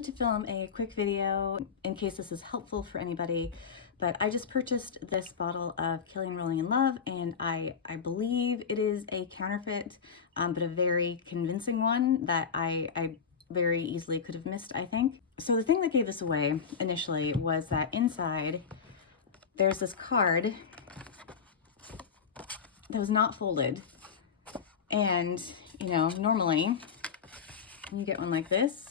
wanted to film a quick video in case this is helpful for anybody, but I just purchased this bottle of Kilian Rolling in Love, and I believe it is a counterfeit, but a very convincing one that I very easily could have missed, I think. So the thing that gave this away initially was that inside there's this card that was not folded. And, you know, normally you get one like this.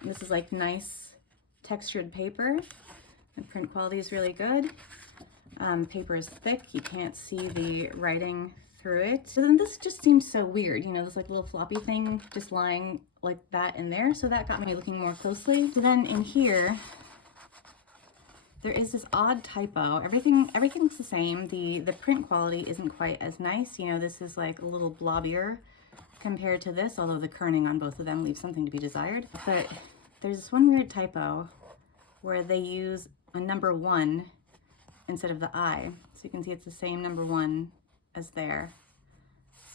And this is like nice textured paper. The print quality is really good. Paper is thick. You can't see the writing through it. So then this just seems so weird, you know, this like little floppy thing just lying like that in there. So that got me looking more closely. So then in here, there is this odd typo. Everything's the same. The print quality isn't quite as nice. You know, this is like a little blobbier compared to this, although the kerning on both of them leaves something to be desired. But there's this one weird typo where they use a number 1 instead of the I. So you can see it's the same number 1 as there.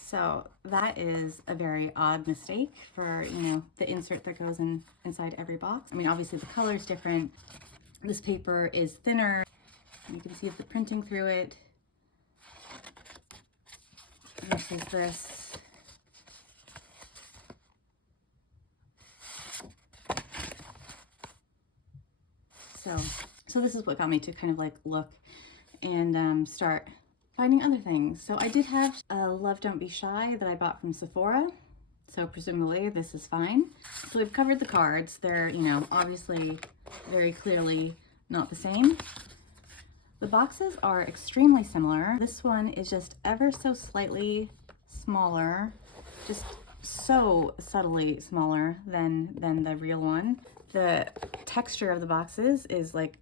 So that is a very odd mistake for, you know, the insert that goes inside every box. I mean, obviously the color is different. This paper is thinner. You can see the printing through it versus this. So this is what got me to kind of like look and start finding other things. So I did have a Love Don't Be Shy that I bought from Sephora. So presumably this is fine. So we've covered the cards. They're, you know, obviously very clearly not the same. The boxes are extremely similar. This one is just ever so slightly smaller, just so subtly smaller than the real one. The texture of the boxes is like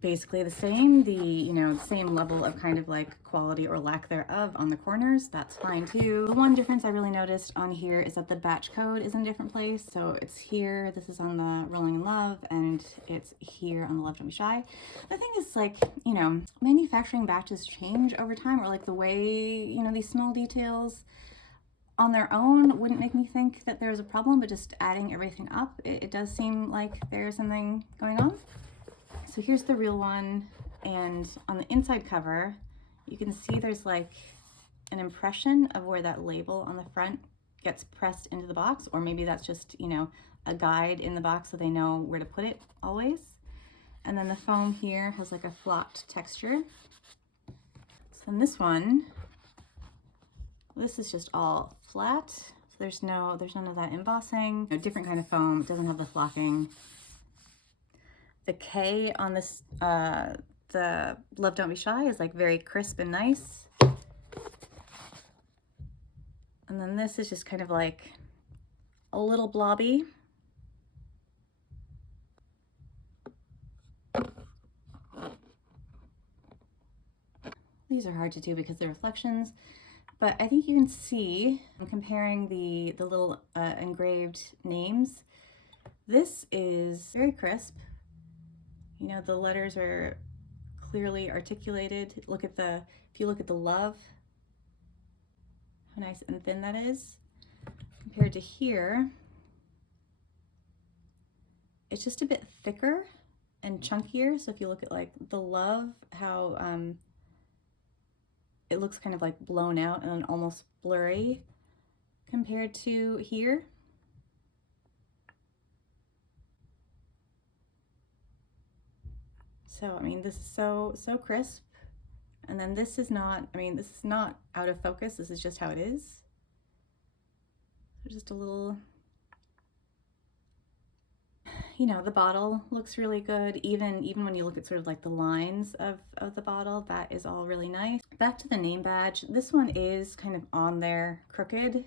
basically the same. The, you know, same level of kind of like quality or lack thereof on the corners, that's fine too. The one difference I really noticed on here is that the batch code is in a different place. So it's here, this is on the Rolling in Love, and it's here on the Love Don't Be Shy. The thing is, like, you know, manufacturing batches change over time, or like the way, you know, these small details on their own wouldn't make me think that there's a problem, but just adding everything up, it does seem like there's something going on. So here's the real one, and on the inside cover, you can see there's like an impression of where that label on the front gets pressed into the box, or maybe that's just, you know, a guide in the box so they know where to put it always. And then the foam here has like a flopped texture. So then this one, this is just all flat. So there's none of that embossing. A different kind of foam. It doesn't have the flocking. The K on this, the Love Don't Be Shy, is like very crisp and nice. And then this is just kind of like a little blobby. These are hard to do because they're reflections, but I think you can see, I'm comparing the little engraved names. This is very crisp. You know, the letters are clearly articulated. Look at the, if you look at the love, how nice and thin that is. Compared to here, it's just a bit thicker and chunkier. So if you look at like the love, how it looks kind of like blown out and almost blurry compared to here. So, I mean, this is so crisp. And then this is not, I mean, this is not out of focus. This is just how it is. Just a little, you know, the bottle looks really good. Even when you look at sort of like the lines of the bottle, that is all really nice. Back to the name badge. This one is kind of on there crooked. A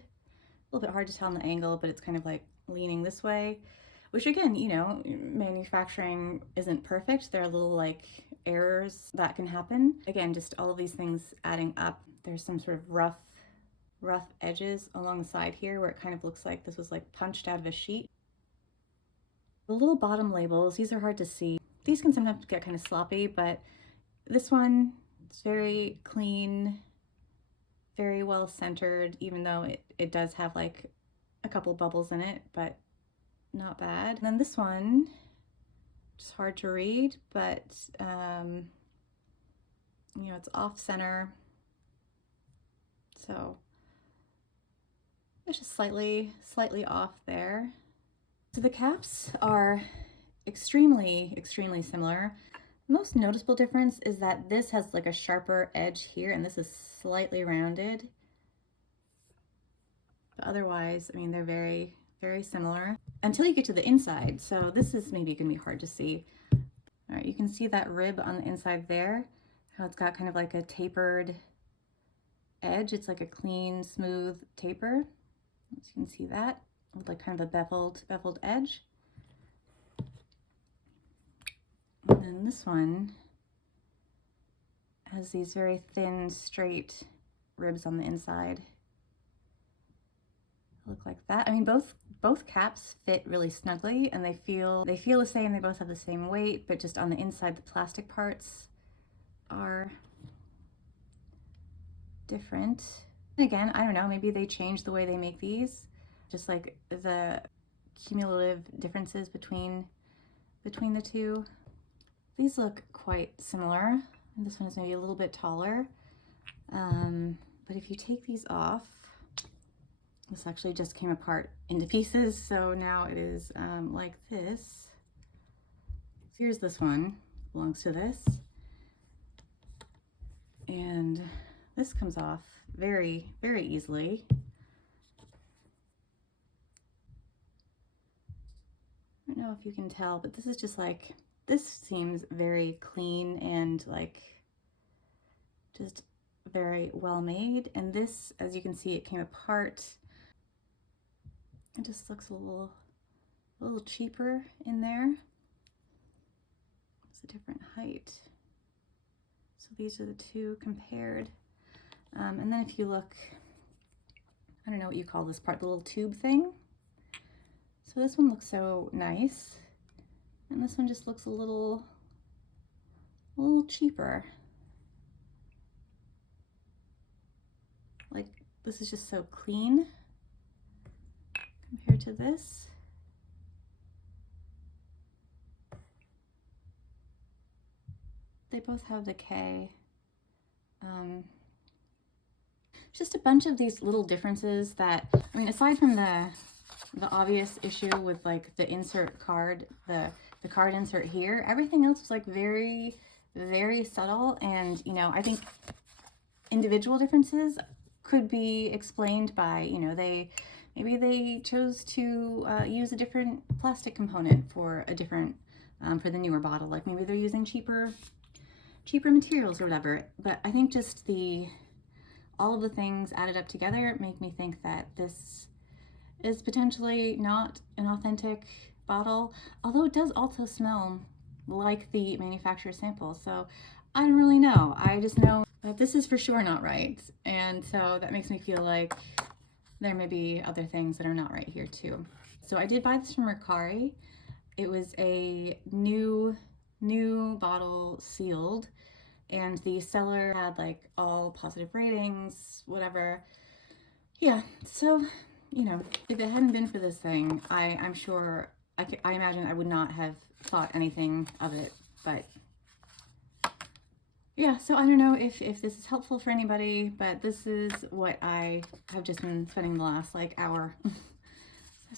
little bit hard to tell on the angle, but it's kind of like leaning this way. Which again, you know, manufacturing isn't perfect. There are little like errors that can happen. Again, just all of these things adding up. There's some sort of rough edges along the side here where it kind of looks like this was like punched out of a sheet. The little bottom labels, these are hard to see. These can sometimes get kind of sloppy, but this one, it's very clean, very well centered, even though it does have like a couple bubbles in it, but not bad. And then this one, just hard to read, but you know, it's off center. So it's just slightly off there. So the caps are extremely similar. Most noticeable difference is that this has like a sharper edge here and this is slightly rounded. But otherwise, I mean, they're very similar until you get to the inside. So this is maybe gonna be hard to see. All right, you can see that rib on the inside there, how it's got kind of like a tapered edge. It's like a clean, smooth taper. As you can see that with like kind of a beveled edge. And then this one has these very thin, straight ribs on the inside. Look like that. I mean, both caps fit really snugly, and they feel the same. They both have the same weight, but just on the inside, the plastic parts are different. And again, I don't know, maybe they changed the way they make these, just like the cumulative differences between the two. These look quite similar. This one is maybe a little bit taller, but if you take these off, this actually just came apart into pieces, so now it is like this. Here's this one, belongs to this, and this comes off very easily. I don't know if you can tell, but this is just like, this seems very clean and like just very well made. And this, as you can see, it came apart. It just looks a little cheaper in there. It's a different height. So these are the two compared. And then if you look, I don't know what you call this part, the little tube thing. So this one looks so nice. And this one just looks a little cheaper. Like, this is just so clean compared to this. They both have the K. Just a bunch of these little differences that, I mean, aside from the obvious issue with like the insert card, the card insert here, everything else was like very subtle. And, you know, I think individual differences could be explained by, you know, maybe they chose to use a different plastic component for a different, for the newer bottle. Like maybe they're using cheaper materials or whatever. But I think just all of the things added up together make me think that this is potentially not an authentic bottle, although it does also smell like the manufacturer's sample. So I don't really know. I just know that this is for sure not right. And so that makes me feel like there may be other things that are not right here too. So I did buy this from Mercari. It was a new bottle, sealed, and the seller had like all positive ratings, whatever. Yeah, so, you know, if it hadn't been for this thing, I'm sure, I imagine I would not have thought anything of it. But yeah, so I don't know if this is helpful for anybody, but this is what I have just been spending the last like hour,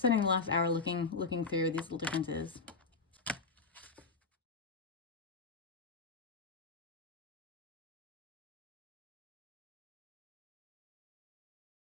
looking through these little differences.